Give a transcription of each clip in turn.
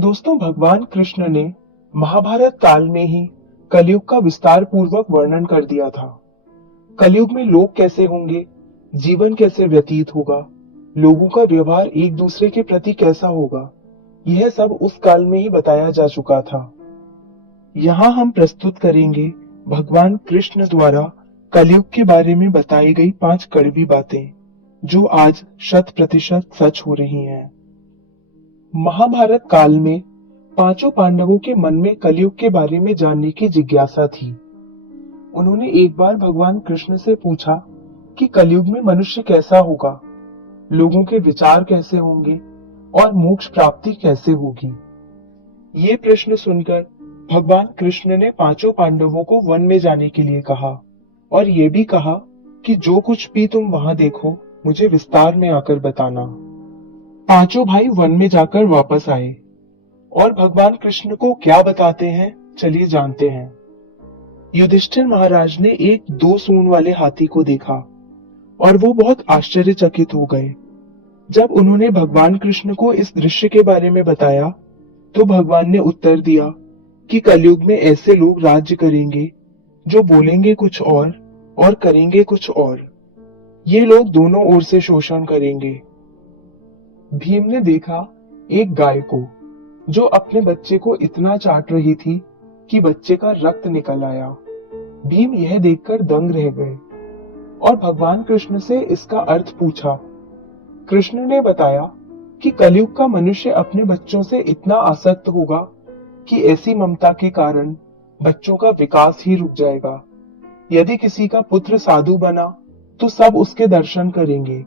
दोस्तों, भगवान कृष्ण ने महाभारत काल में ही कलयुग का विस्तार पूर्वक वर्णन कर दिया था। कलयुग में लोग कैसे होंगे, जीवन कैसे व्यतीत होगा, लोगों का व्यवहार एक दूसरे के प्रति कैसा होगा, यह सब उस काल में ही बताया जा चुका था। यहाँ हम प्रस्तुत करेंगे भगवान कृष्ण द्वारा कलयुग के बारे में बताई गई 5 कड़वी बातें, जो आज 100% सच हो रही हैं। महाभारत काल में पांचों पांडवों के मन में कलयुग के बारे में जानने की जिज्ञासा थी। उन्होंने एक बार भगवान कृष्ण से पूछा कि कलयुग में मनुष्य कैसा होगा, लोगों के विचार कैसे होंगे और मोक्ष प्राप्ति कैसे होगी। ये प्रश्न सुनकर भगवान कृष्ण ने पांचों पांडवों को वन में जाने के लिए कहा और ये भी कहा कि जो कुछ भी तुम वहां देखो, मुझे विस्तार में आकर बताना। पांचों भाई वन में जाकर वापस आए और भगवान कृष्ण को क्या बताते हैं, चलिए जानते हैं। युधिष्ठिर महाराज ने एक 2 सूंड वाले हाथी को देखा और वो बहुत आश्चर्यचकित हो गए। जब उन्होंने भगवान कृष्ण को इस दृश्य के बारे में बताया तो भगवान ने उत्तर दिया कि कलयुग में ऐसे लोग राज्य करेंगे जो बोलेंगे कुछ और करेंगे कुछ और। ये लोग दोनों ओर से शोषण करेंगे। भीम ने देखा एक गाय को जो अपने बच्चे को इतना चाट रही थी कि बच्चे का रक्त निकल आया। भीम यह देखकर दंग रह गए और भगवान कृष्ण से इसका अर्थ पूछा। कृष्ण ने बताया कि कलयुग का मनुष्य अपने बच्चों से इतना आसक्त होगा कि ऐसी ममता के कारण बच्चों का विकास ही रुक जाएगा। यदि किसी का पुत्र साधु बना तो सब उसके दर्शन करेंगे,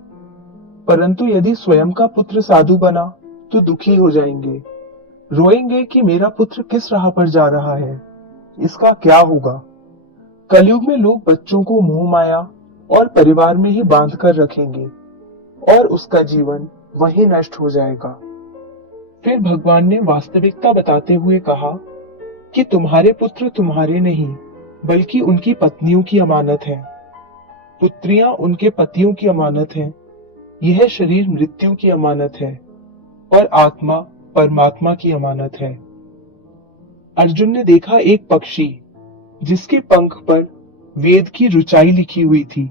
परंतु यदि स्वयं का पुत्र साधु बना तो दुखी हो जाएंगे, रोएंगे कि मेरा पुत्र किस राह पर जा रहा है, इसका क्या होगा। कलयुग में लोग बच्चों को मोह माया और परिवार में ही बांध कर रखेंगे और उसका जीवन वहीं नष्ट हो जाएगा। फिर भगवान ने वास्तविकता बताते हुए कहा कि तुम्हारे पुत्र तुम्हारे नहीं, बल्कि उनकी पत्नियों की अमानत है। पुत्रियां उनके पतियों की अमानत है। यह शरीर मृत्यु की अमानत है और आत्मा परमात्मा की अमानत है। अर्जुन ने देखा एक पक्षी जिसके पंख पर वेद की ऋचाई लिखी हुई थी,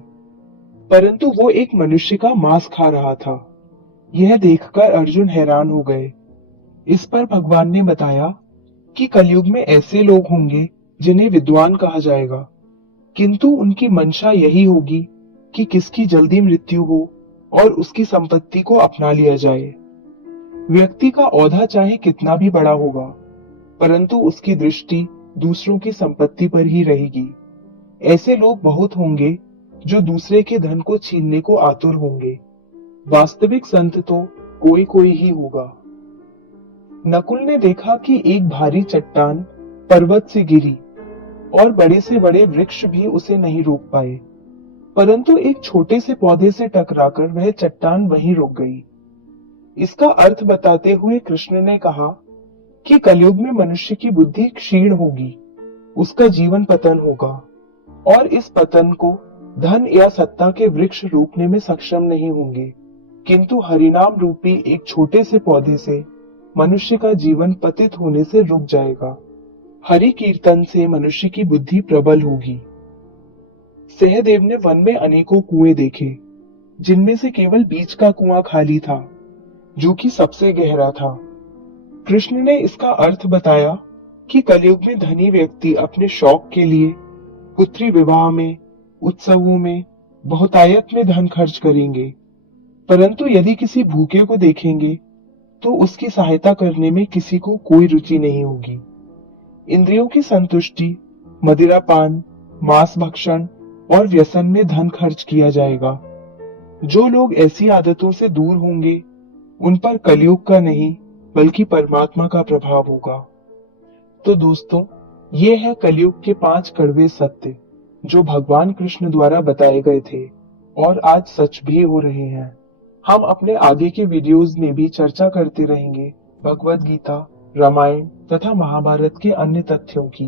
परंतु वो एक मनुष्य का मांस खा रहा था। यह देखकर अर्जुन हैरान हो गए। इस पर भगवान ने बताया कि कलयुग में ऐसे लोग होंगे जिन्हें विद्वान कहा जाएगा, किंतु उनकी मंशा यही होगी कि किसकी जल्दी मृत्यु हो और उसकी संपत्ति को अपना लिया जाए। व्यक्ति का औधा चाहे कितना भी बड़ा होगा, परंतु उसकी दृष्टि दूसरों की संपत्ति पर ही रहेगी। ऐसे लोग बहुत होंगे जो दूसरे के धन को छीनने को आतुर होंगे। वास्तविक संत तो कोई कोई ही होगा। नकुल ने देखा कि एक भारी चट्टान पर्वत से गिरी और बड़े से बड़े वृक्ष भी उसे नहीं रोक पाए, परंतु एक छोटे से पौधे से टकराकर वह चट्टान वहीं रुक गई। इसका अर्थ बताते हुए कृष्ण ने कहा कि कलयुग में मनुष्य की बुद्धि क्षीण होगी, उसका जीवन पतन होगा और इस पतन को धन या सत्ता के वृक्ष रोकने में सक्षम नहीं होंगे, किंतु हरिनाम रूपी एक छोटे से पौधे से मनुष्य का जीवन पतित होने से रुक जाएगा। हरि कीर्तन से मनुष्य की बुद्धि प्रबल होगी। सहदेव ने वन में अनेकों कुएं देखे, जिनमें से केवल बीच का कुआं खाली था, जो कि सबसे गहरा था। कृष्ण ने इसका अर्थ बताया कि कलयुग में धनी व्यक्ति अपने शौक के लिए पुत्री विवाह में, उत्सवों में, बहुतायत में धन खर्च करेंगे, परंतु यदि किसी भूखे को देखेंगे तो उसकी सहायता करने में किसी को कोई रुचि नहीं होगी। इंद्रियों की संतुष्टि, मदिरापान, मांस भक्षण और व्यसन में धन खर्च किया जाएगा। जो लोग ऐसी आदतों से दूर होंगे, उन पर कलयुग का नहीं बल्कि परमात्मा का प्रभाव होगा। तो दोस्तों, ये है कलयुग के 5 कड़वे सत्य जो भगवान कृष्ण द्वारा बताए गए थे और आज सच भी हो रहे हैं। हम अपने आगे के वीडियोस में भी चर्चा करते रहेंगे भगवत गीता, रामायण तथा महाभारत के अन्य तथ्यों की।